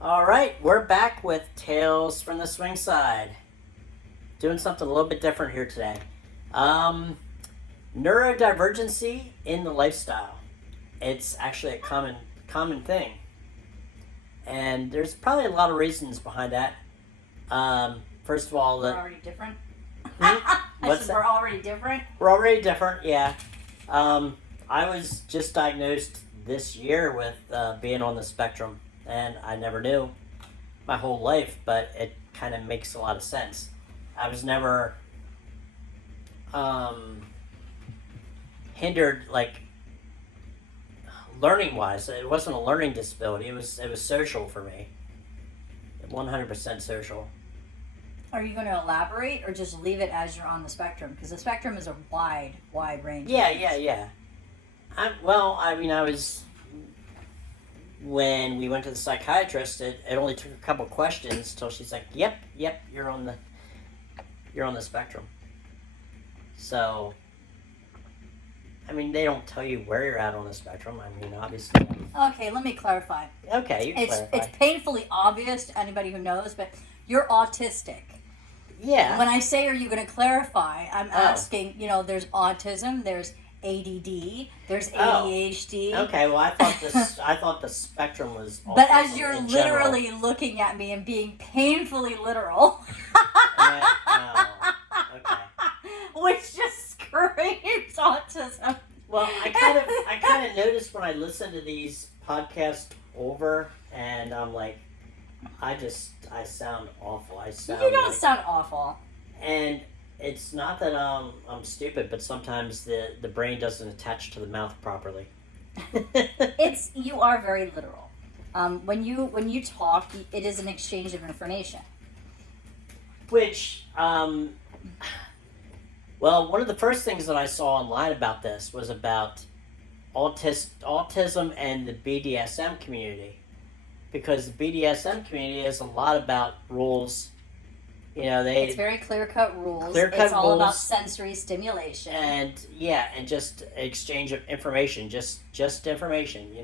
All right, we're back with Tales from the Swing Side. Doing something a little bit different here today. Um, Neurodivergency in the lifestyle. It's actually a common thing, and there's probably a lot of reasons behind that. First of all, We're already different. what's that? We're already different. We're already different, yeah. I was just diagnosed this year with being on the spectrum, and I never knew my whole life, but it kind of makes a lot of sense. I was never um, hindered, like learning wise. It wasn't a learning disability. It was social for me. 100% social. Are you going to elaborate or just leave it as you're on the spectrum? Because the spectrum is a wide range. Yeah. I was when we went to the psychiatrist. It only took a couple questions till she's like, "Yep, you're on the spectrum." So, I mean, they don't tell you where you're at on the spectrum. I mean, obviously. Okay, let me clarify. Okay, you clarify. It's painfully obvious to anybody who knows, but you're autistic. Yeah. When I say, are you going to clarify? I'm asking. There's autism. There's ADD. There's ADHD. Okay. Well, I thought the spectrum was. But as you're literally looking at me and being painfully literal. Okay. Which just screams autism. Well, I kind of noticed when I listen to these podcasts over, and I'm like, I sound awful. You don't sound awful. And it's not that I'm stupid, but sometimes the brain doesn't attach to the mouth properly. You are very literal. When you talk, it is an exchange of information. Which, well, one of the first things that I saw online about this was about autism and the BDSM community. Because the BDSM community is a lot about rules. It's very clear-cut rules. Clear-cut it's all rules, about sensory stimulation. And just exchange of information, just information,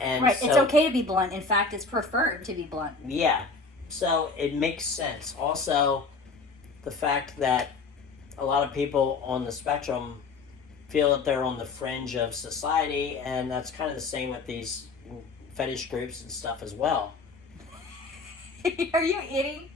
And right, so, it's okay to be blunt. In fact, it's preferred to be blunt. Yeah, so it makes sense. Also, the fact that a lot of people on the spectrum feel that they're on the fringe of society, and that's kind of the same with these fetish groups and stuff as well. Are you eating?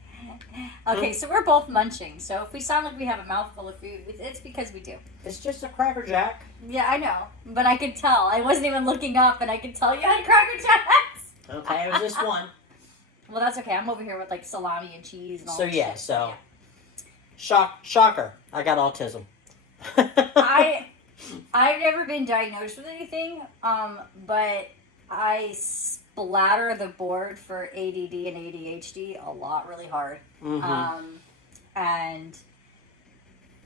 Okay, so we're both munching. So if we sound like we have a mouthful of food, it's because we do. It's just a Cracker Jack. Yeah, I know. But I could tell. I wasn't even looking up, and I could tell you had Cracker Jacks. Okay, it was just one. Well, that's okay. I'm over here with, like, salami and cheese and all that shit. So, shocker. I got autism. I've never been diagnosed with anything, but I splatter the board for ADD and ADHD a lot, really hard. Mm-hmm.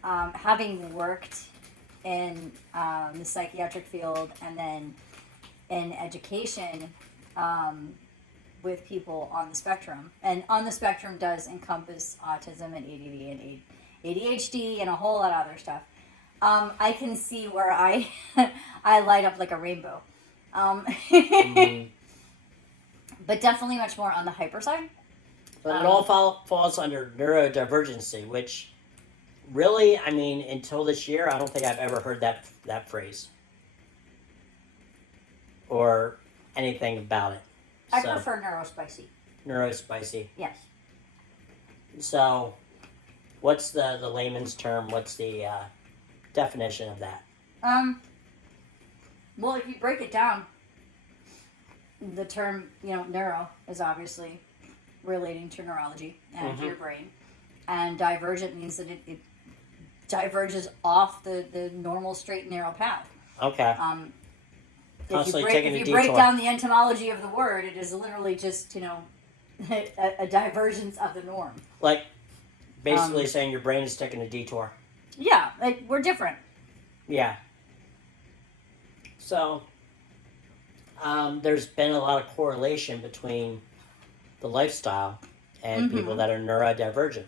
Having worked in the psychiatric field and then in education with people on the spectrum, and on the spectrum does encompass autism and ADD and ADHD and a whole lot of other stuff. I can see where I light up like a rainbow. Mm-hmm. But definitely much more on the hyper side. But it all falls under neurodivergency, which really, I mean, until this year, I don't think I've ever heard that phrase or anything about it. I prefer neurospicy. Neurospicy. Yes. So, what's the layman's term? What's the definition of that? Well, if you break it down, the term, neuro is obviously relating to neurology and to your brain. And divergent means that it diverges off the normal straight and narrow path. Okay. If you break down the etymology of the word, it is literally just, a divergence of the norm. Like, basically saying your brain is taking a detour. Yeah, we're different. Yeah. So, there's been a lot of correlation between the lifestyle and people that are neurodivergent.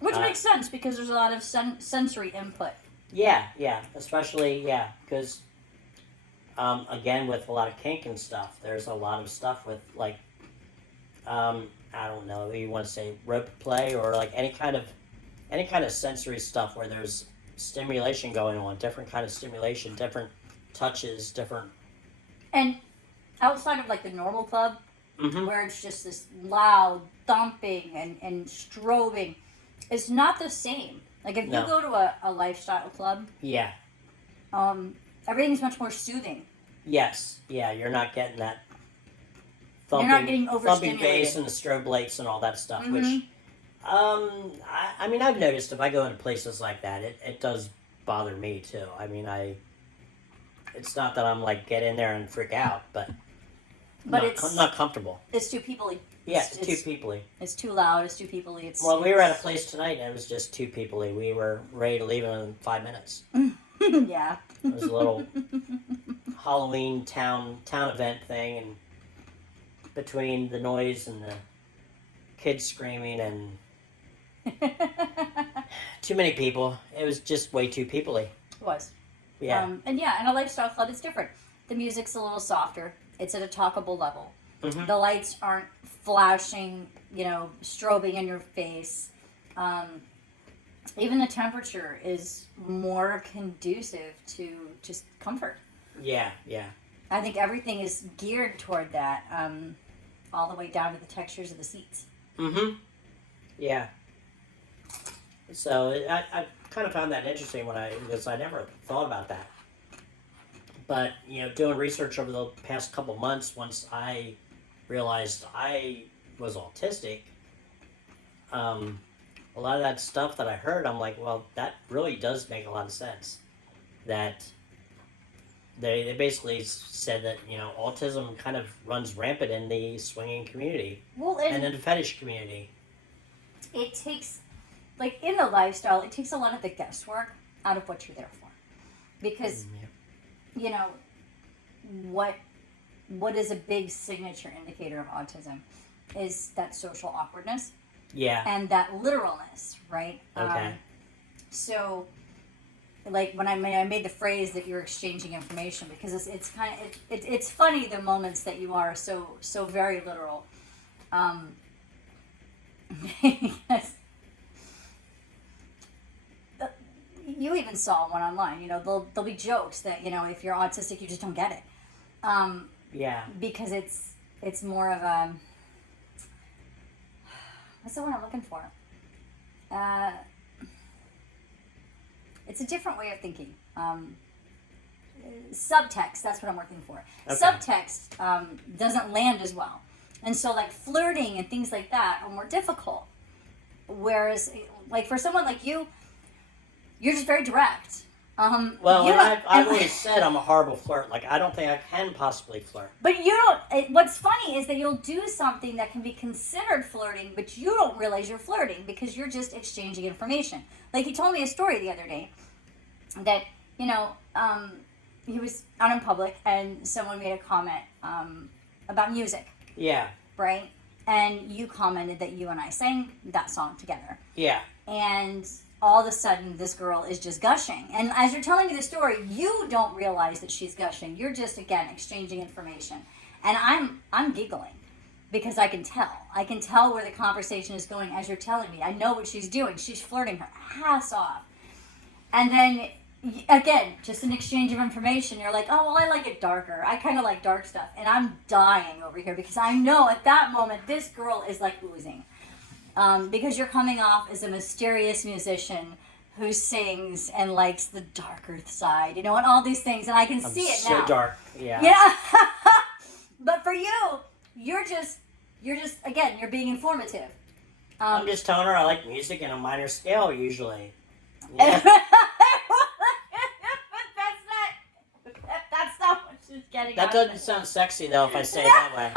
Which makes sense because there's a lot of sensory input. Yeah, especially, because, again, with a lot of kink and stuff, there's a lot of stuff with, like, I don't know, you want to say rope play or like any kind of sensory stuff where there's stimulation going on, different kind of stimulation, different touches, different. And outside of like the normal club, Mm-hmm. where it's just this loud thumping and strobing, it's not the same. Like if you No. go to a lifestyle club, Yeah. everything's much more soothing. Yes. Yeah. You're not getting that You're not getting thumping overstimulated. bass and the strobe lights and all that stuff. Mm-hmm. Which, I mean, I've noticed if I go into places like that, it does bother me too. I mean, it's not that I'm like get in there and freak out, but But not comfortable. it's too people-y. Yes, too people-y. It's too loud. It's too people-y. Well, we were at a place tonight and it was just too people-y. We were ready to leave in 5 minutes. Yeah. It was a little Halloween town event thing, and between the noise and the kids screaming and too many people, it was just way too people-y. It was. Yeah. And yeah, in a lifestyle club, it's different. The music's a little softer. It's at a talkable level. Mm-hmm. The lights aren't flashing, strobing in your face. Even the temperature is more conducive to just comfort. Yeah, yeah. I think everything is geared toward that, all the way down to the textures of the seats. Mm-hmm. Yeah. So I kind of found that interesting because I never thought about that. But, doing research over the past couple months, once I realized I was autistic, a lot of that stuff that I heard, I'm like, well, that really does make a lot of sense. That they basically said that, autism kind of runs rampant in the swinging community. Well, and in the fetish community. It takes, like in the lifestyle, it takes a lot of the guesswork out of what you're there for. Because, what is a big signature indicator of autism is that social awkwardness. Yeah. And that literalness, right? Okay. So, like when I made the phrase that you're exchanging information, because it's kind of it's funny the moments that you are so very literal. Yes. You even saw one online. There'll be jokes that if you're autistic, you just don't get it. Yeah. Because it's more of a, what's the word I'm looking for? It's a different way of thinking. Subtext, that's what I'm looking for. Okay. Subtext doesn't land as well. And so like flirting and things like that are more difficult. Whereas like for someone like you, you're just very direct. Well, I've always said I'm a horrible flirt. Like, I don't think I can possibly flirt. But you don't. What's funny is that you'll do something that can be considered flirting, but you don't realize you're flirting because you're just exchanging information. Like, he told me a story the other day that, he was out in public and someone made a comment about music. Yeah. Right? And you commented that you and I sang that song together. Yeah. And all of a sudden, this girl is just gushing. And as you're telling me the story, you don't realize that she's gushing. You're just, again, exchanging information. And I'm giggling because I can tell. I can tell where the conversation is going as you're telling me. I know what she's doing. She's flirting her ass off. And then, again, just an exchange of information. You're like, oh, well, I like it darker. I kind of like dark stuff. And I'm dying over here because I know at that moment, this girl is like oozing. Because you're coming off as a mysterious musician who sings and likes the darker side, and all these things, and I can see it now. So dark, yeah. Yeah. But for you, you're just again, you're being informative. I'm just telling her I like music in a minor scale usually. Yeah. But that's not what she's getting. That doesn't sound sexy though if I say it that way.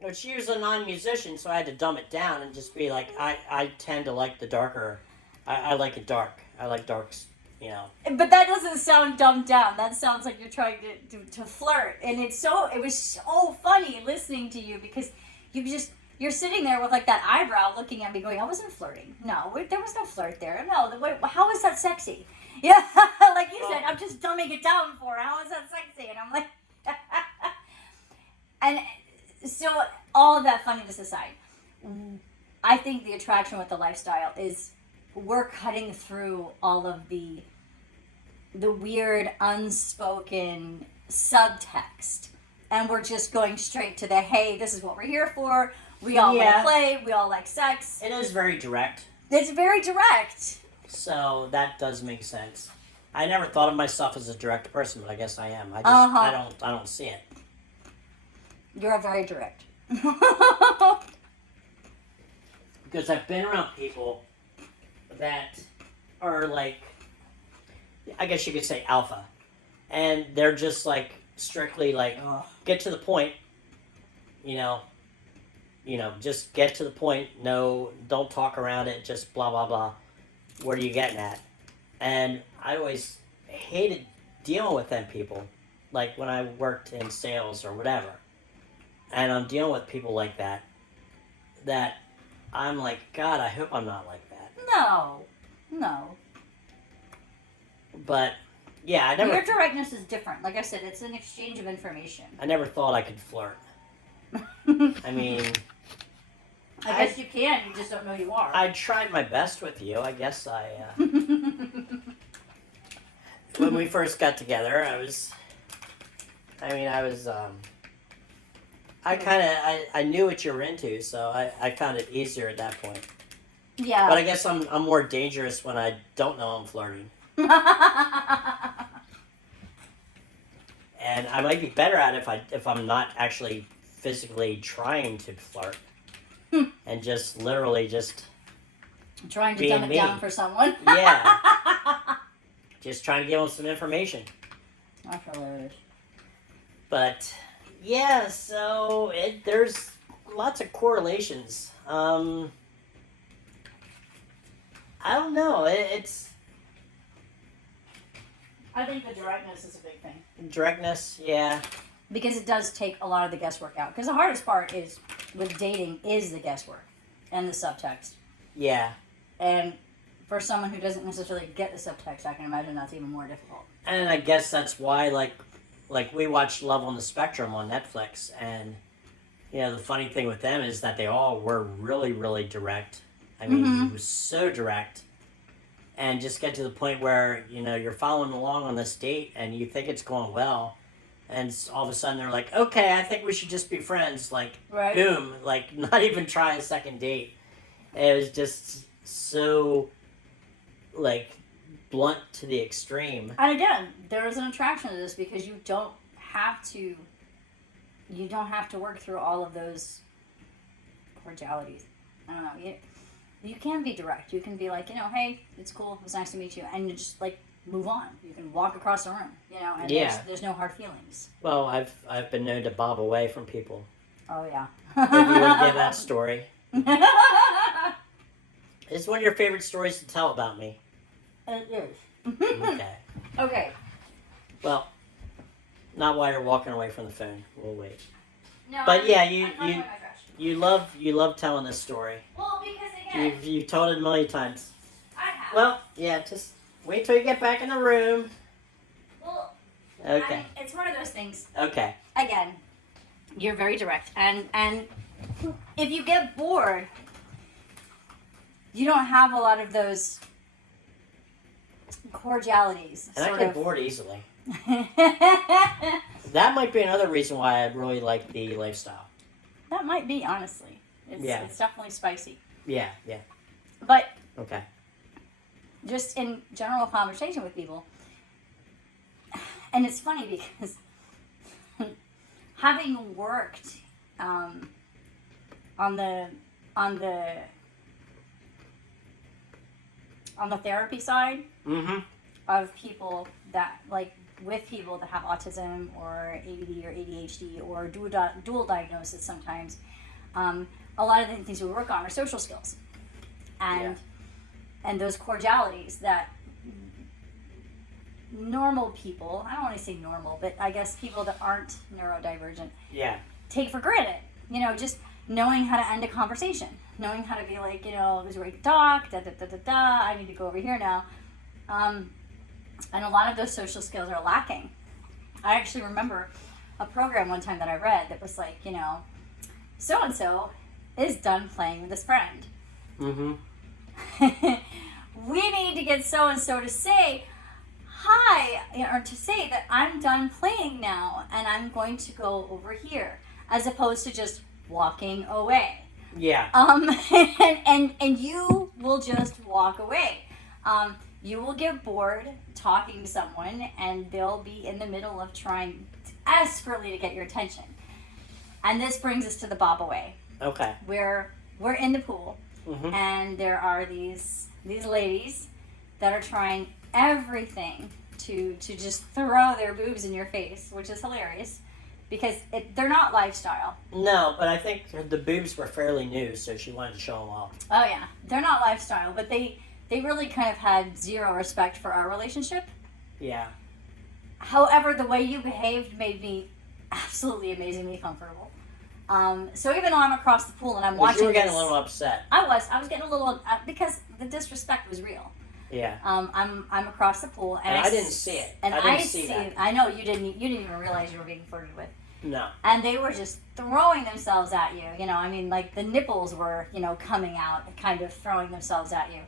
But she was a non-musician, so I had to dumb it down and just be like, I tend to like the darker. I like it dark. I like darks, But that doesn't sound dumbed down. That sounds like you're trying to flirt. And it was so funny listening to you because you're sitting there with like that eyebrow looking at me going, I wasn't flirting. No, there was no flirt there. No, how is that sexy? Yeah, like you said, I'm just dumbing it down for her. How is that sexy? And I'm like, and So all of that funniness aside, I think the attraction with the lifestyle is we're cutting through all of the weird unspoken subtext, and we're just going straight to the, hey, this is what we're here for. We all want to play. We all like sex. It is very direct. It's very direct. So that does make sense. I never thought of myself as a direct person, but I guess I am. I don't see it. You're a very direct. Because I've been around people that are like, I guess you could say alpha. And they're just like strictly like, get to the point, just get to the point. No, don't talk around it. Just blah, blah, blah. What are you getting at? And I always hated dealing with them people. Like when I worked in sales or whatever. And I'm dealing with people like that I'm like, God, I hope I'm not like that. No. But, yeah, Your directness is different. Like I said, it's an exchange of information. I never thought I could flirt. I mean... I guess you can, you just don't know you are. I tried my best with you. I guess when we first got together, I knew what you were into, so I found it easier at that point. Yeah. But I guess I'm more dangerous when I don't know I'm flirting. And I might be better at it if I'm not actually physically trying to flirt. And just literally trying to dumb it down for someone. Yeah. Just trying to give them some information. That's hilarious. But yeah, so there's lots of correlations. I don't know. I think the directness is a big thing. Directness, yeah. Because it does take a lot of the guesswork out. Because the hardest part with dating is the guesswork and the subtext. Yeah. And for someone who doesn't necessarily get the subtext, I can imagine that's even more difficult. And I guess that's why, like we watched Love on the Spectrum on Netflix, and the funny thing with them is that they all were really, really direct. I mean, it was so direct, and just get to the point where you're following along on this date, and you think it's going well. And all of a sudden they're like, okay, I think we should just be friends. Like, right. Boom. Like, not even try a second date. It was just so, like, blunt to the extreme. And again, there is an attraction to this because you don't have to work through all of those cordialities. I don't know. You can be direct. You can be like, hey, it's cool. It was nice to meet you. And you just, like, move on. You can walk across the room, and there's no hard feelings. Well, I've been known to bob away from people. Oh, yeah. If you want to give that story. It's one of your favorite stories to tell about me. It is. Okay. Okay. Well, not while you're walking away from the phone. We'll wait. No, but yeah, you love telling this story. Well, because again, you've told it a million times. I have. Well, yeah, just wait till you get back in the room. Well, okay. I mean, it's one of those things. Okay. Again, you're very direct, and if you get bored, you don't have a lot of those cordialities. And I get bored easily. That might be another reason why I really like the lifestyle. That might be, honestly. It's definitely spicy. Yeah. But okay. Just in general conversation with people, and it's funny because having worked on the therapy side of people that with people that have autism or ADD or ADHD or dual diagnosis sometimes, a lot of the things we work on are social skills and those cordialities that normal people, I don't want to say normal, but I guess people that aren't neurodivergent take for granted. Just knowing how to end a conversation, knowing how to be like, it was great to talk, I need to go over here now. And a lot of those social skills are lacking. I actually remember a program one time that I read that was like, so and so is done playing with his friend. Mm-hmm. We need to get so and so to say hi, or to say that I'm done playing now and I'm going to go over here, as opposed to just walking away. Yeah. And you will just walk away. You will get bored talking to someone, and they'll be in the middle of trying desperately to get your attention. And this brings us to the bob away. Okay. Where we're in the pool, Mm-hmm. and there are these ladies that are trying everything to just throw their boobs in your face, which is hilarious because they're not lifestyle. No, but I think the boobs were fairly new, so she wanted to show them off. Oh yeah, they're not lifestyle, but they really kind of had zero respect for our relationship. Yeah. However, the way you behaved made me absolutely amazingly comfortable. So even though I'm across the pool and I'm watching, you were getting this, a little upset. I was getting a little because the disrespect was real. Yeah. I'm across the pool and I didn't see it. And I didn't see that. I know you didn't even realize you were being flirted with. No. And they were just throwing themselves at you. You know, I mean, like the nipples were, coming out, kind of throwing themselves at you.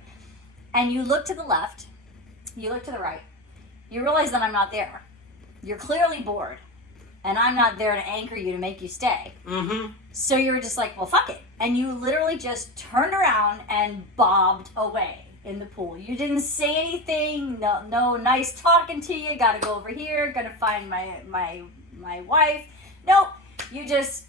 And you look to the left, you look to the right, you realize that I'm not there. You're clearly bored, and I'm not there to anchor you to make you stay. Mm-hmm. So you were just like, well, fuck it. And you literally just turned around and bobbed away in the pool. You didn't say anything, no nice talking to you, gotta go over here, gotta find my wife. Nope. You just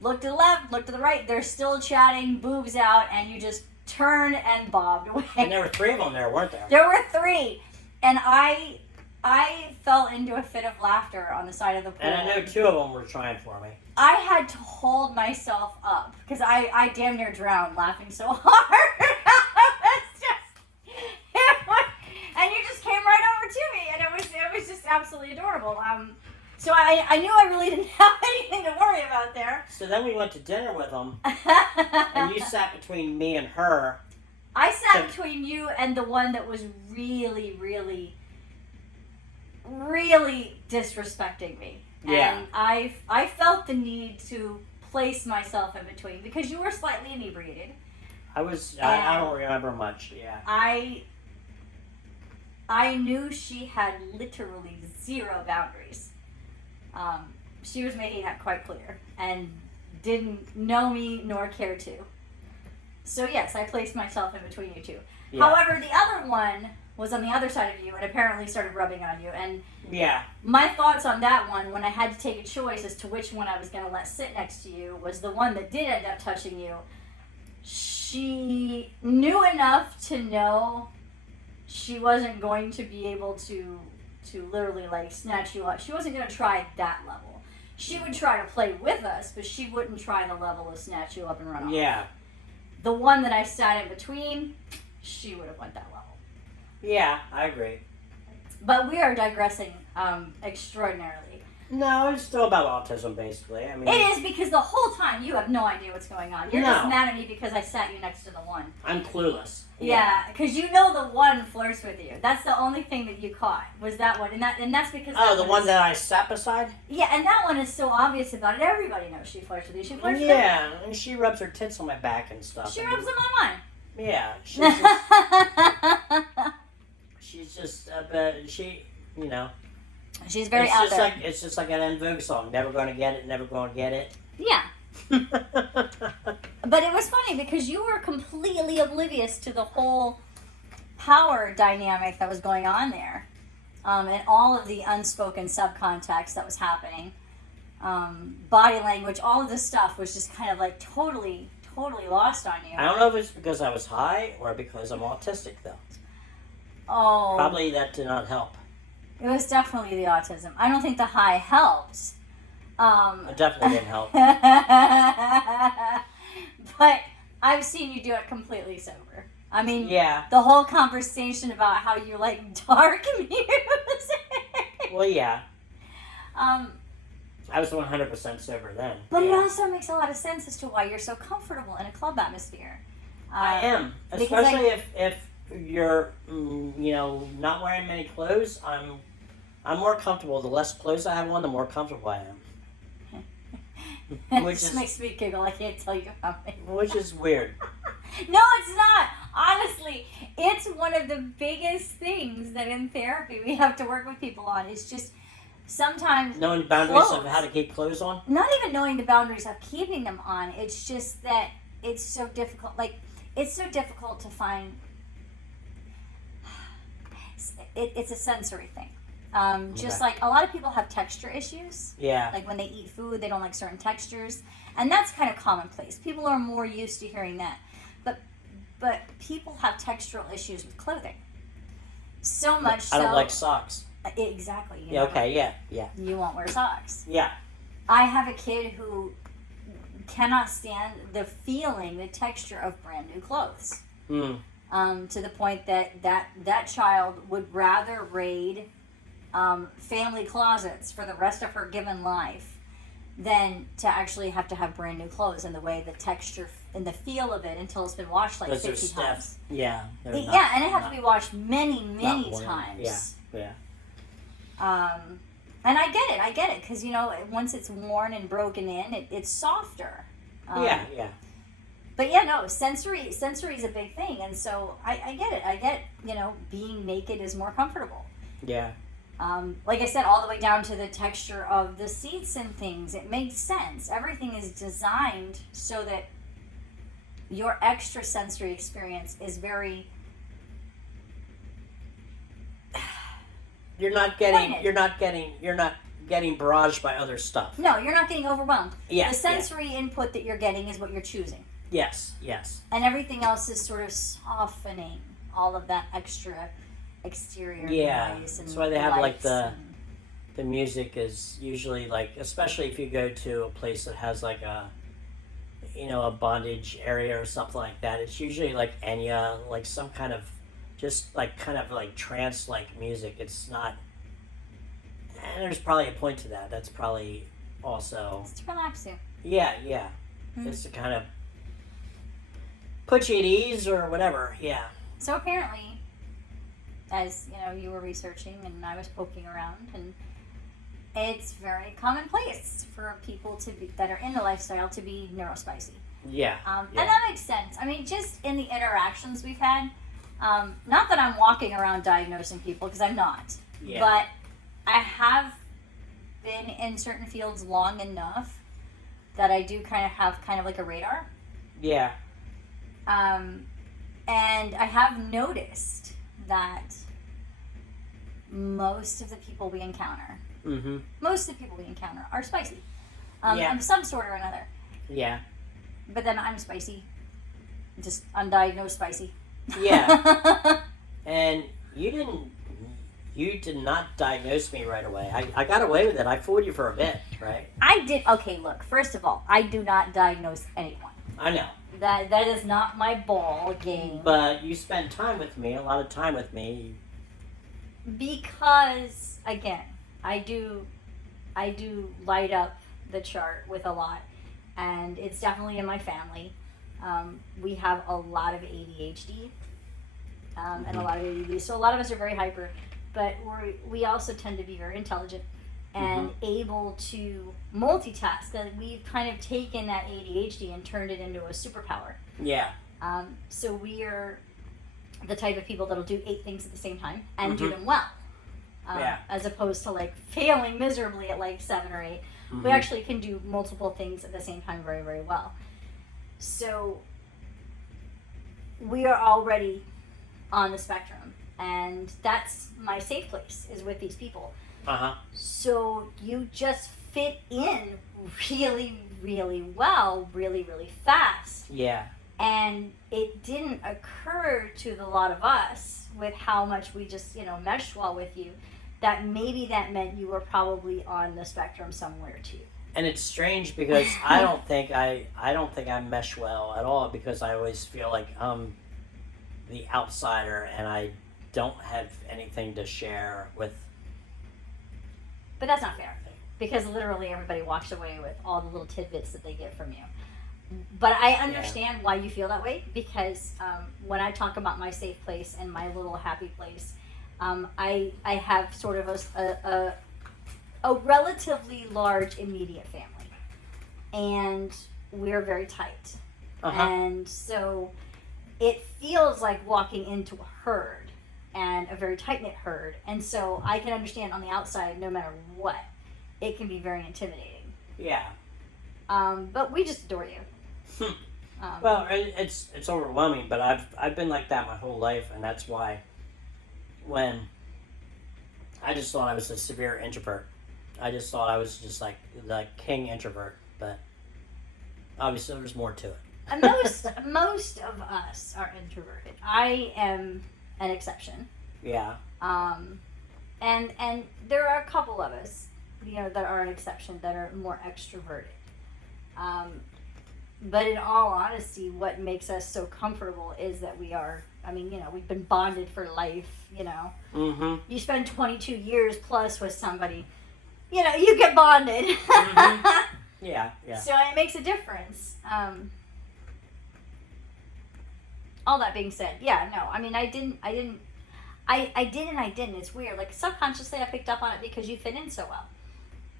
looked to the left, looked to the right, they're still chatting, boobs out, and you just turned and bobbed away. And there were 3 of them there, weren't there? There were 3. And I fell into a fit of laughter on the side of the pool. And I know 2 of them were trying for me. I had to hold myself up because I damn near drowned laughing so hard. And you just came right over to me, and it was just absolutely adorable. So I knew I really didn't have anything to worry about there. So then we went to dinner with them, and you sat between me and her. I sat between you and the one that was really, really, really disrespecting me. Yeah. And I felt the need to place myself in between because you were slightly inebriated. I don't remember much, yeah. I knew she had literally 0 boundaries. She was making that quite clear and didn't know me nor care to. So yes, I placed myself in between you 2. Yeah. However, the other one was on the other side of you and apparently started rubbing on you. And yeah, my thoughts on that one, when I had to take a choice as to which one I was going to let sit next to you, was the one that did end up touching you. She knew enough to know she wasn't going to be able to literally like snatch you up. She wasn't going to try that level. She would try to play with us, but she wouldn't try the level of snatch you up and run off. Yeah. The one that I sat in between, she would have went that level. Yeah, I agree. But we are digressing extraordinarily. No, it's still about autism, basically. I mean, it is because the whole time you have no idea what's going on. You're just mad at me because I sat you next to the one. I'm clueless. Yeah, because you know the one flirts with you. That's the only thing that you caught was that one, and that's because. Oh, the one that I sat beside. Yeah, and that one is so obvious about it. Everybody knows she flirts with you. She flirts with yeah, and she rubs her tits on my back and stuff. She rubs them on mine. Yeah, she's just she, you know. She's very out there. It's just like an En Vogue song. Never gonna get it. Never gonna get it. Yeah. But it was funny because you were completely oblivious to the whole power dynamic that was going on there, and all of the unspoken subcontext that was happening, body language, all of this stuff was just kind of like totally lost on you. I don't know if it's because I was high or because I'm autistic, though. Oh. Probably that did not help. It was definitely the autism. I don't think the high helped. It definitely didn't help. But I've seen you do it completely sober. I mean, yeah. The whole conversation about how you like dark music. Well, yeah. I was 100% sober then. But it also makes a lot of sense as to why you're so comfortable in a club atmosphere. I am, especially if you're, not wearing many clothes. I'm more comfortable. The less clothes I have on, the more comfortable I am. It Which just is makes me giggle. I can't tell you how many. which is weird. No, it's not. Honestly, it's one of the biggest things that in therapy we have to work with people on. It's just sometimes Knowing the boundaries of clothes. how to keep clothes on. Not even knowing the boundaries of keeping them on. It's just that it's so difficult. Like, it's so difficult to find. It's a sensory thing. Just Okay. like a lot of people have texture issues. Yeah. Like when they eat food, they don't like certain textures, and that's kind of commonplace. People are more used to hearing that, but people have textural issues with clothing. So much so. I don't like socks. Exactly. Yeah. Okay. Yeah. You won't wear socks. Yeah. I have a kid who cannot stand the feeling, the texture of brand new clothes. Mm. To the point that child would rather raid family closets for the rest of her given life than to actually have to have brand new clothes, and the way the texture and the feel of it until it's been washed like Because they're 50 stiff. times. Yeah. And it has to be washed many not worn. times. Yeah. And I get it, because once it's worn and broken in, it's softer. Yeah. But yeah, no, sensory is a big thing, and so I get it. I get, being naked is more comfortable. Yeah. Like I said, all the way down to the texture of the seats and things. It makes sense. Everything is designed so that your extra sensory experience is very You're not getting barraged by other stuff. No, you're not getting overwhelmed. Yeah. The sensory input that you're getting is what you're choosing. Yes. And everything else is sort of softening all of that extra exterior noise. And that's why they have like lights the music is usually like, especially if you go to a place that has like a bondage area or something like that. It's usually like Enya, like some kind of just like kind of like trance like music. It's not, and there's probably a point to that. That's probably also It's to relax you. Yeah. Mm-hmm. It's to kind of put you at ease or whatever. Yeah. So apparently, as you were researching and I was poking around, and it's very commonplace for people that are in the lifestyle to be neurospicy. Yeah. And that makes sense. I mean, just in the interactions we've had, not that I'm walking around diagnosing people, because I'm not, but I have been in certain fields long enough that I do kind of like a radar. Yeah. And I have noticed that most of the people we encounter, are spicy, of some sort or another. Yeah. But then I'm spicy, just undiagnosed spicy. Yeah. And you did not diagnose me right away. I got away with it. I fooled you for a bit, right? I did. Okay, look, first of all, I do not diagnose anyone. I know. That is not my ball game. But you spend time with me, a lot of time with me. Because, again, I do light up the chart with a lot. And it's definitely in my family. We have a lot of ADHD and a lot of ADD. So a lot of us are very hyper. But we also tend to be very intelligent and able to multitask. That we've kind of taken that ADHD and turned it into a superpower. Yeah. So we are the type of people that'll do 8 things at the same time and do them well. As opposed to like failing miserably at like 7 or 8. We actually can do multiple things at the same time very, very well. So we are already on the spectrum. And that's my safe place, is with these people. So you just fit in really, really well, really, really fast. Yeah. And it didn't occur to a lot of us, with how much we just, meshed well with you, that maybe that meant you were probably on the spectrum somewhere too. And it's strange because I don't think I mesh well at all, because I always feel like I'm the outsider and I don't have anything to share with. But that's not fair, because literally everybody walks away with all the little tidbits that they get from you. But I understand why you feel that way, because when I talk about my safe place and my little happy place, I have sort of a relatively large immediate family. and we're very tight. Uh-huh. And so it feels like walking into a herd, and a very tight-knit herd. And so I can understand on the outside, no matter what, it can be very intimidating. Yeah. But we just adore you. Well, it's overwhelming, but I've been like that my whole life, and that's why when I just thought I was a severe introvert. I just thought I was just like the king introvert, but obviously there's more to it. And most of us are introverted. I am an exception. Yeah. And there are a couple of us, that are an exception, that are more extroverted. But in all honesty, what makes us so comfortable is that we are, we've been bonded for life, Mm-hmm. You spend 22 years plus with somebody, you get bonded. Mm-hmm. Yeah. So it makes a difference. All that being said, yeah, no, I did and I didn't. It's weird. Like, subconsciously, I picked up on it because you fit in so well.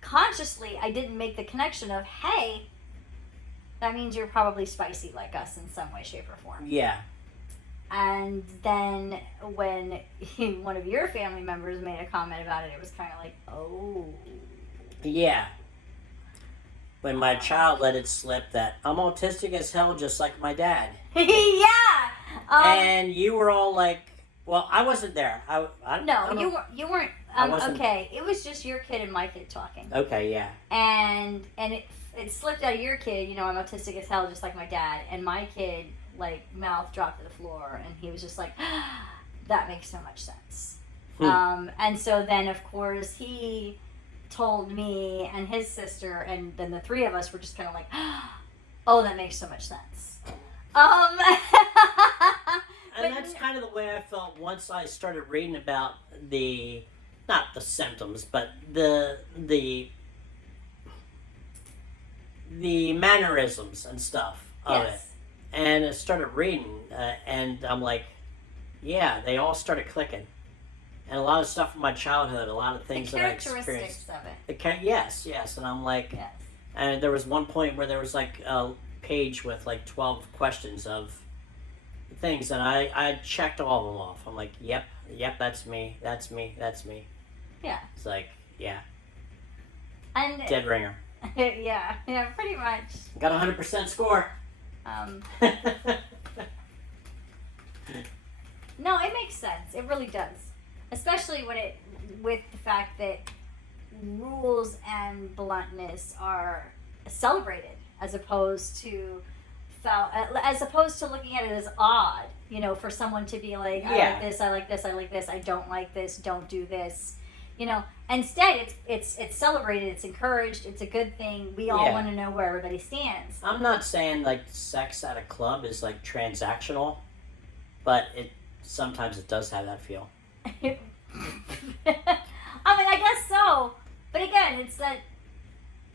Consciously, I didn't make the connection of, hey, that means you're probably spicy like us in some way, shape, or form. Yeah. And then when one of your family members made a comment about it, it was kind of like, oh. Yeah. When my child let it slip that I'm autistic as hell, just like my dad. Yeah. And you were all like, well, I wasn't there. I you weren't. Okay, it was just your kid and my kid talking. Okay, yeah. And it slipped out of your kid, I'm autistic as hell, just like my dad. And my kid, mouth dropped to the floor, and he was just like, that makes so much sense. And so then, of course, he told me and his sister, and then the three of us were just kind of like, oh, that makes so much sense. And that's kind of the way I felt once I started reading about not the symptoms, but the mannerisms and stuff of it. And I started reading, and I'm like, yeah, they all started clicking. And a lot of stuff from my childhood, a lot of things that I experienced. The characteristics of it. Yes. And I'm like, yes. And there was one point where there was like a page with like 12 questions of things, and I checked all of them off. I'm like, yep, that's me. Yeah. It's like, yeah. And Dead ringer. yeah, pretty much. Got 100% score. No, it makes sense. It really does. Especially with the fact that rules and bluntness are celebrated as opposed to looking at it as odd, for someone to be like, I like this, I like this, I like this, I don't like this, don't do this. Instead it's celebrated, it's encouraged, it's a good thing. We all want to know where everybody stands. I'm not saying like sex at a club is like transactional, but sometimes it does have that feel. I guess so. But again,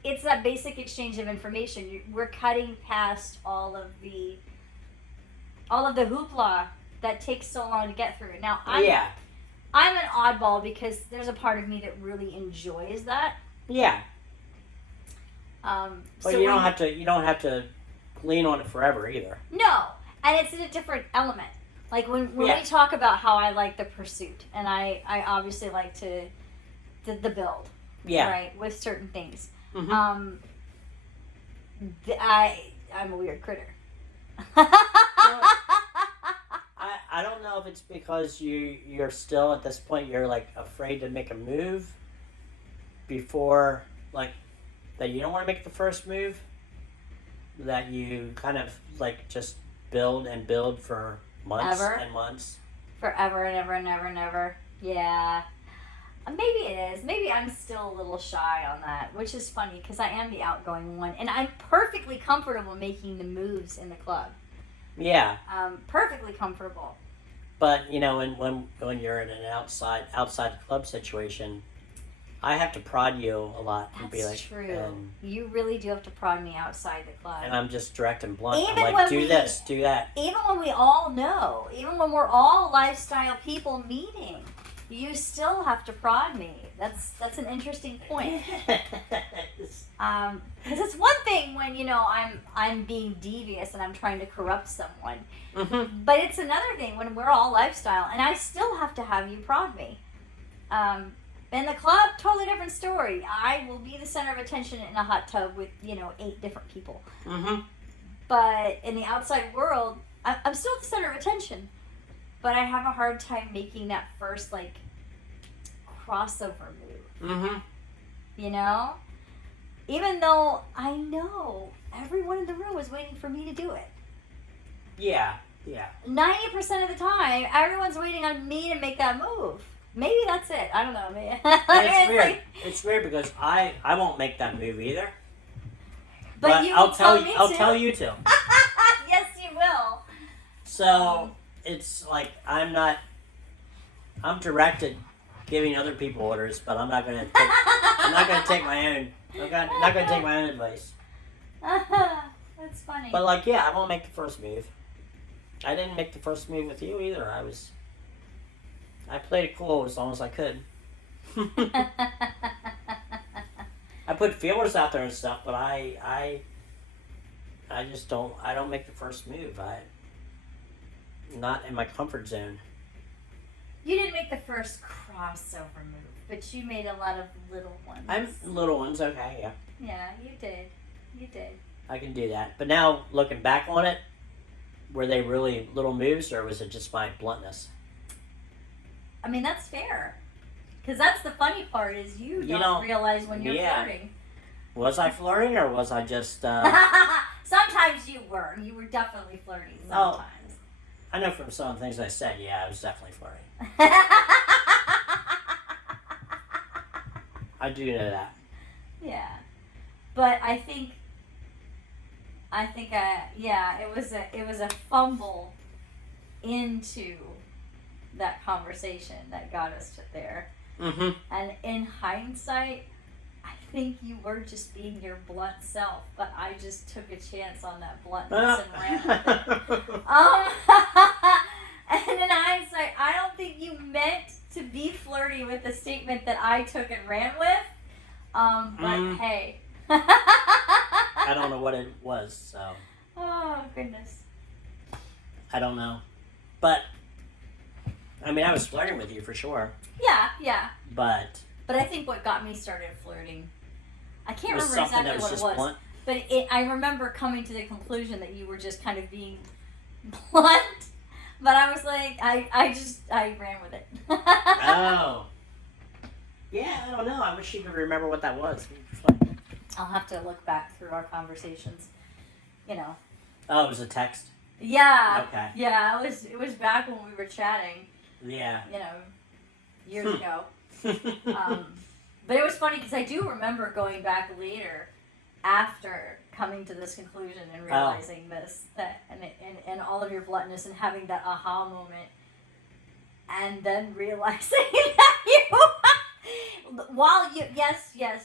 it's that basic exchange of information. We're cutting past all of the hoopla that takes so long to get through. Now, I'm an oddball because there's a part of me that really enjoys that. Yeah. But so you don't have to lean on it forever either. No, and it's in a different element. Like when we talk about how I like the pursuit, and I obviously like the build. Yeah. Right, with certain things. Mm-hmm. I'm a weird critter. I don't know if it's because you're still at this point, you're like afraid to make a move before, like, that you don't want to make the first move, that you kind of like just build and build for months and months. Forever and ever and ever and ever. Yeah. Maybe it is. Maybe I'm still a little shy on that, which is funny because I am the outgoing one, and I'm perfectly comfortable making the moves in the club. Yeah. Perfectly comfortable. But when you're in an outside club situation, I have to prod you a lot and be like, true. You really do have to prod me outside the club. And I'm just direct and blunt. I'm like, do this, do that. Even when we all know, even when we're all lifestyle people meeting, You still have to prod me. That's an interesting point. Because it's one thing when I'm being devious and I'm trying to corrupt someone, but it's another thing when we're all lifestyle and I still have to have you prod me. In the club, totally different story. I will be the center of attention in a hot tub with 8 different people. But in the outside world, I'm still the center of attention. But I have a hard time making that first crossover move. Even though I know everyone in the room is waiting for me to do it. Yeah. 90% of the time, everyone's waiting on me to make that move. Maybe that's it. I don't know. It's weird. It's weird because I won't make that move either. But you I'll tell me I'll to. tell you to. Yes, you will. So it's like I'm directed giving other people orders, but I'm not gonna take my own. I'm not gonna take my own advice. That's funny. But I won't make the first move. I didn't make the first move with you either. I played it cool as long as I could. I put feelers out there and stuff, but I just don't. I don't make the first move. Not in my comfort zone. You didn't make the first crossover move, but you made a lot of little ones. Little ones, okay, yeah. Yeah, you did. You did. I can do that. But now, looking back on it, were they really little moves, or was it just my bluntness? I mean, that's fair. Because that's the funny part is you don't realize when you're flirting. Was I flirting, or was I just... Sometimes you were. You were definitely flirting sometimes. I know from some of the things I said, I was definitely flirting. I do know that. Yeah. But I think it was a fumble into that conversation that got us to there. And in hindsight, I think you were just being your blunt self, but I just took a chance on that bluntness and ran with it. And in hindsight, I don't think you meant to be flirty with the statement that I took and ran with. But hey. I don't know what it was, so. Oh, goodness. I don't know. But, I mean, I was flirting with you for sure. Yeah. But I think what got me started flirting, I can't remember something exactly that was what just it was. blunt. But I remember coming to the conclusion that you were just kind of being blunt. But I was like, I ran with it. Oh. Yeah, I don't know. I wish you could remember what that was. I'll have to look back through our conversations. Oh, it was a text? Yeah. Okay. Yeah, it was back when we were chatting. Yeah. Years ago. But it was funny because I do remember going back later after coming to this conclusion and realizing this, and all of your bluntness and having that aha moment, and then realizing that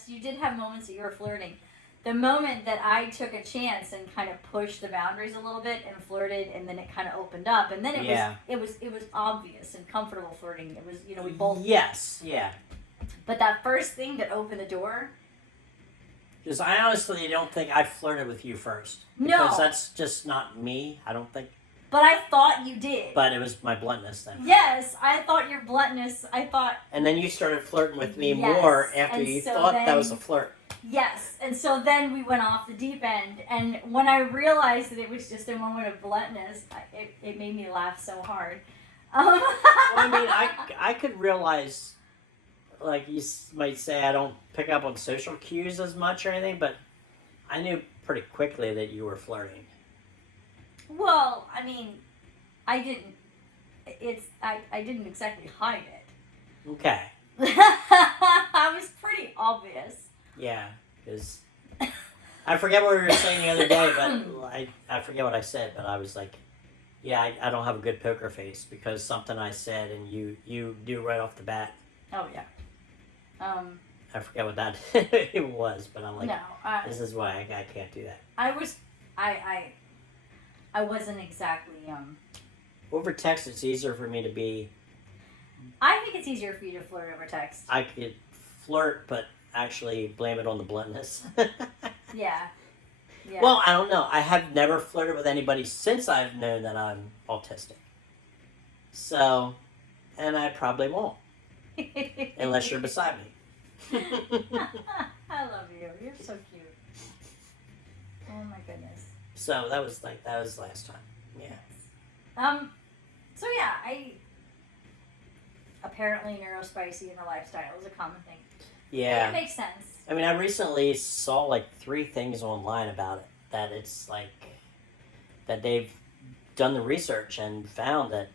you did have moments that you were flirting. The moment that I took a chance and kind of pushed the boundaries a little bit and flirted, and then it kind of opened up, and then it was obvious and comfortable flirting. It was we both. Yes. Yeah. But that first thing that opened the door. Because I honestly don't think I flirted with you first. No. Because that's just not me, I don't think. But I thought you did. But it was my bluntness then. Yes, I thought your bluntness, And then you started flirting with me more after you thought that was a flirt. Yes, and so then we went off the deep end. And when I realized that it was just a moment of bluntness, it made me laugh so hard. Well, I mean, I could realize... Like you might say, I don't pick up on social cues as much or anything, but I knew pretty quickly that you were flirting. Well, I mean, I didn't. I didn't exactly hide it. Okay. I was pretty obvious. Yeah, because I forget what we were saying the other day, but I forget what I said, but I was like, yeah, I don't have a good poker face because something I said and you knew right off the bat. Oh yeah. I forget what that it was, but I'm like, no, this is why I can't do that. I wasn't exactly Over text, it's easier for me to be I think it's easier for you to flirt over text. I could flirt, but actually blame it on the bluntness. Yeah. Yeah. Well, I don't know. I have never flirted with anybody since I've known that I'm autistic. So, and I probably won't. Unless you're beside me. I love you. You're so cute. Oh my goodness. So that was last time. Yeah. So yeah, apparently neurospicy in the lifestyle is a common thing. Yeah. It makes sense. I mean, I recently saw like 3 things online about it. That it's like that they've done the research and found that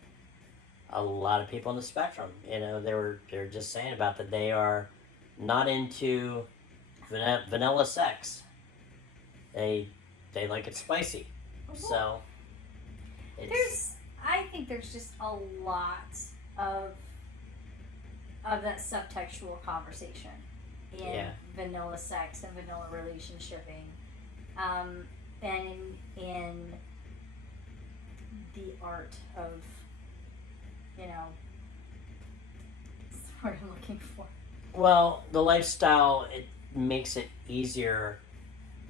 a lot of people on the spectrum, they're just saying about that they are not into vanilla sex. They like it spicy. So I think there's just a lot of that subtextual conversation in vanilla sex and vanilla relationshiping, and in the art of, what's the word I'm looking for? Well, the lifestyle, it makes it easier.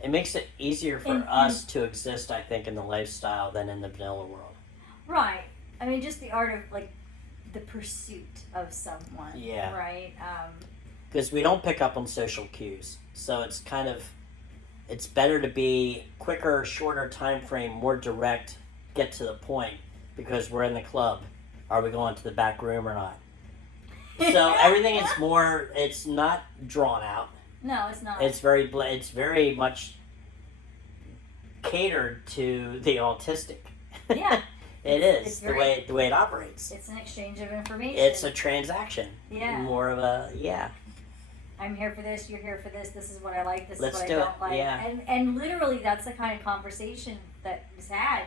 It makes it easier for us to exist, I think, in the lifestyle than in the vanilla world. Right. I mean, just the art of, like, the pursuit of someone. Yeah. Right? Because we don't pick up on social cues. So it's kind of, it's better to be quicker, shorter time frame, more direct, get to the point, because we're in the club. Are we going to the back room or not? So everything is more, it's not drawn out. No, it's not. It's very much catered to the autistic. Yeah. It is the way it operates. It's an exchange of information. It's a transaction. Yeah. More of a I'm here for this. You're here for this. This is what I like. This Let's is what do I don't it. like. Yeah. And literally, that's the kind of conversation that is had.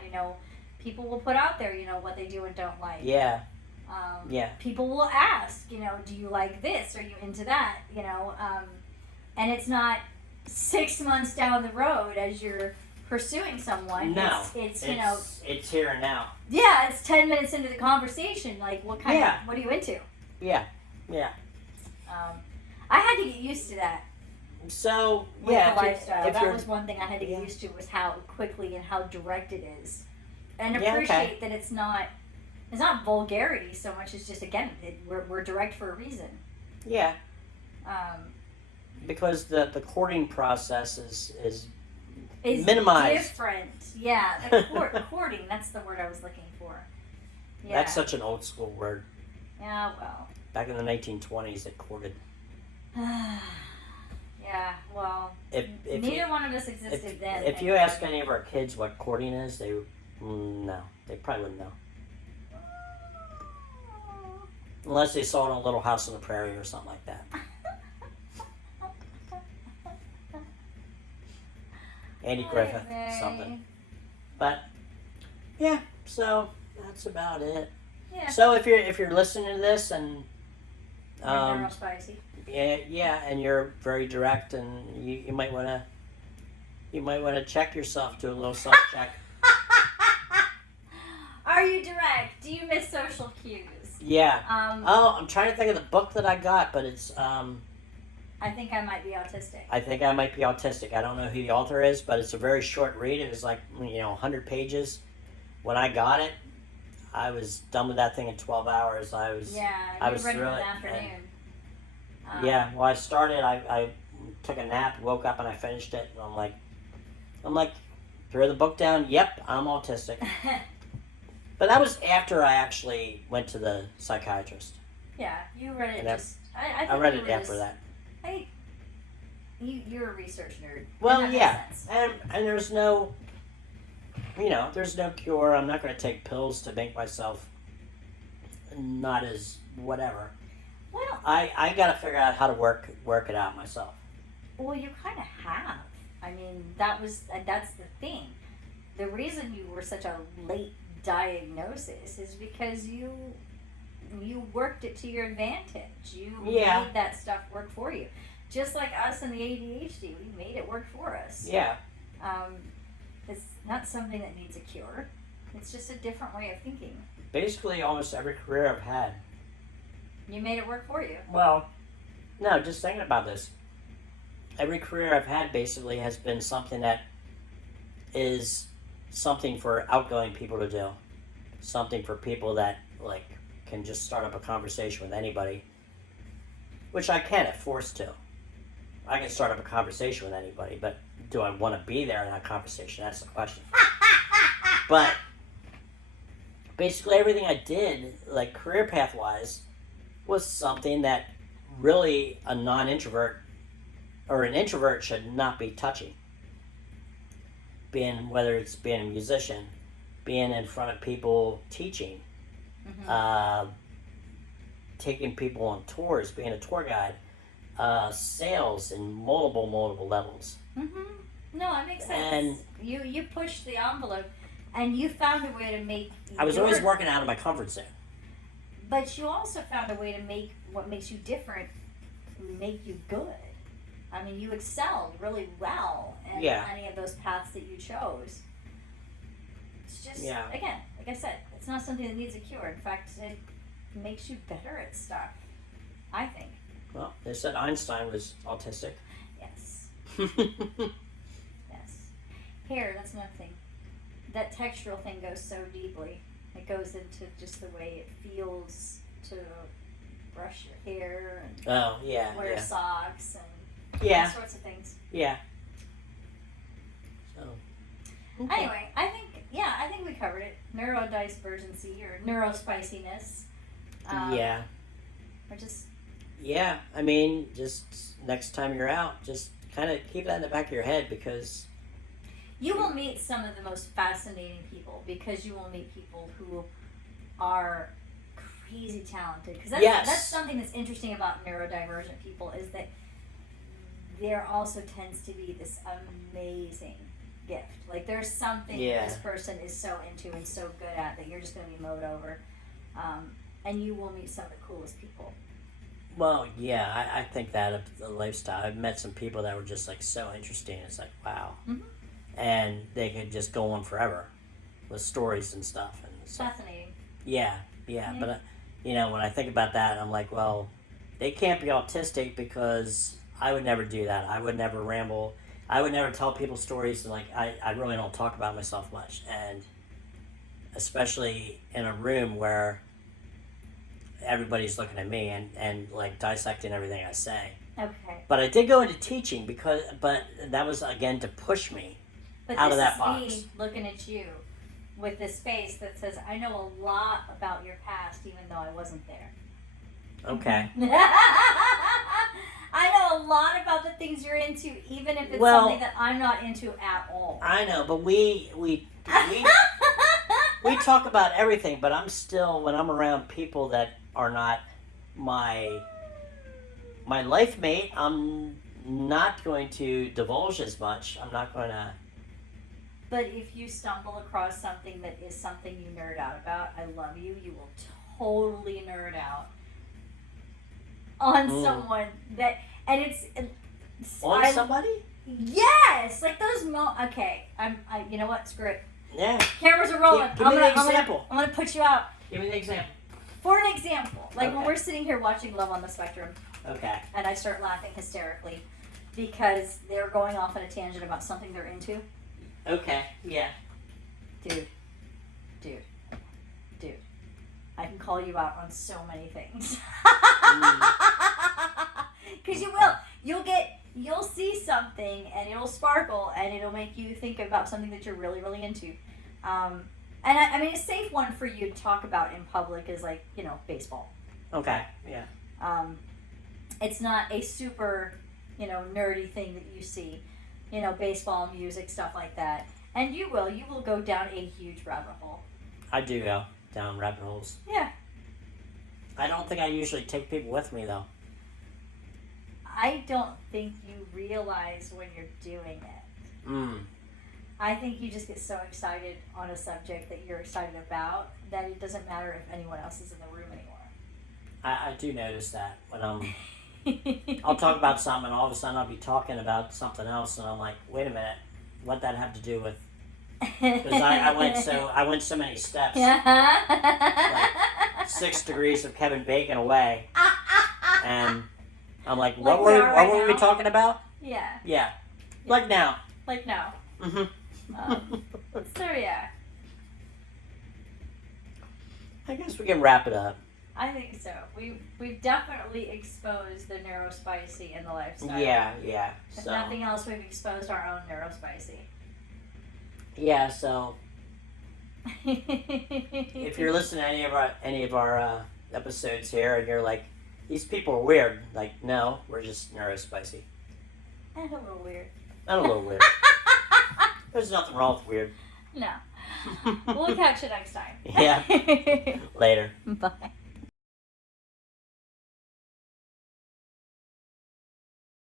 People will put out there, what they do and don't like. Yeah. People will ask, do you like this? Are you into that? And it's not 6 months down the road as you're pursuing someone. No. It's it's here and now. Yeah, it's 10 minutes into the conversation. Like, what are you into? Yeah. Yeah. I had to get used to that. So, with the lifestyle. That was one thing I had to get used to, was how quickly and how direct it is. And appreciate that it's not vulgarity so much as just, again, we're direct for a reason. Yeah. Because the courting process is minimized. Different. Yeah, the courting, that's the word I was looking for. Yeah. That's such an old school word. Yeah, well. Back in the 1920s, it courted. Yeah, well, neither one of us existed then. If you ask any of our kids what courting is, they probably wouldn't know. Unless they saw it on Little House on the Prairie or something like that. Andy Griffith, something. But yeah, so that's about it. Yeah. So if you're listening to this and spicy. Yeah, and you're very direct, and you might want to check yourself, do a little self check. Are you direct? Do you miss social cues? Yeah. I'm trying to think of the book that I got, but it's I think I might be autistic. I don't know who the author is, but it's a very short read. It was like 100 pages. When I got it, I was done with that thing in 12 hours. I was ready through in the it. afternoon. Well, I started. I took a nap, woke up, and I finished it. And I'm like, threw the book down. Yep, I'm autistic. But that was after I actually went to the psychiatrist. Yeah, you read it. I read it after that. You're a research nerd. Well, yeah, and there's no, there's no cure. I'm not going to take pills to make myself not as whatever. Well, I got to figure out how to work it out myself. Well, you kind of have. I mean, that's the thing. The reason you were such a late diagnosis is because you worked it to your advantage. You made that stuff work for you. Just like us and the ADHD, we made it work for us. Yeah. It's not something that needs a cure. It's just a different way of thinking. Basically, almost every career I've had You made it work for you. Well, no, just thinking about this. Every career I've had basically has been something that is something for outgoing people to do. Something for people that, like, can just start up a conversation with anybody. Which I can if forced to. I can start up a conversation with anybody, but do I want to be there in that conversation? That's the question. But basically everything I did, like career path wise, was something that really a non-introvert or an introvert should not be touching. Whether it's being a musician, being in front of people teaching, taking people on tours, being a tour guide, sales in multiple levels. No, it makes sense. And you pushed the envelope, and you found a way to make. I was always working out of my comfort zone. But you also found a way to make what makes you different make you good. I mean, you excelled really well in any of those paths that you chose. It's just, again, like I said, it's not something that needs a cure. In fact, it makes you better at stuff, I think. Well, they said Einstein was autistic. Yes. Yes. Hair, that's another thing. That textural thing goes so deeply. It goes into just the way it feels to brush your hair and wear socks and all sorts of things. Yeah. So. Okay. Anyway, I think we covered it. Neurodivergence or neurospiciness. Or just. Yeah, I mean, just next time you're out, just kind of keep that in the back of your head because. You will meet some of the most fascinating people because you will meet people who are crazy talented. Because that's something that's interesting about neurodivergent people is that there also tends to be this amazing gift. Like there's something that this person is so into and so good at that you're just going to be mowed over. And you will meet some of the coolest people. Well, yeah, I think that of the lifestyle. I've met some people that were just like so interesting. It's like, wow. And they could just go on forever with stories and stuff. And fascinating. Yeah. But, when I think about that, I'm like, well, they can't be autistic because I would never do that. I would never ramble. I would never tell people stories. Like, I really don't talk about myself much. And especially in a room where everybody's looking at me and like dissecting everything I say. Okay. But I did go into teaching but that was again to push me out of that box. But this is me looking at you with this face that says, I know a lot about your past even though I wasn't there. Okay. I know a lot about the things you're into even if it's something that I'm not into at all. I know, but we talk about everything, but I'm still, when I'm around people that are not my life mate, I'm not going to divulge as much. I'm not going to. But if you stumble across something that is something you nerd out about, I love you. You will totally nerd out on someone that, and it's on somebody. Yes, like those okay. You know what? Screw it. Yeah. Cameras are rolling. Give me the example. I'm gonna put you out. Give me the example. For an example, like when we're sitting here watching Love on the Spectrum. Okay. And I start laughing hysterically because they're going off on a tangent about something they're into. Okay. Yeah. Dude. I can call you out on so many things. Because you will. You'll see something and it'll sparkle and it'll make you think about something that you're really, really into. And I mean, a safe one for you to talk about in public is like, baseball. Okay, yeah. It's not a super, nerdy thing that you see. Baseball, music, stuff like that. And you will go down a huge rabbit hole. I do go down rabbit holes. Yeah. I don't think I usually take people with me, though. I don't think you realize when you're doing it. I think you just get so excited on a subject that you're excited about that it doesn't matter if anyone else is in the room anymore. I do notice that when I'll talk about something and all of a sudden I'll be talking about something else and I'm like, wait a minute, what that have to do with? Because I went so many steps, like 6 degrees of Kevin Bacon away. And I'm like, Like what we were are right we now? talking about? Yeah. Yeah. Like now. Like no. Mm-hmm. So yeah, I guess we can wrap it up. I think so. We've definitely exposed the neurospicy in the lifestyle. Yeah. If So nothing else, we've exposed our own neurospicy. yeah. So if you're listening to any of our episodes here, and you're like, these people are weird, like, no, we're just neurospicy. And a little weird. Not a little weird. There's nothing wrong with weird. No. We'll catch you next time. Yeah. Later. Bye.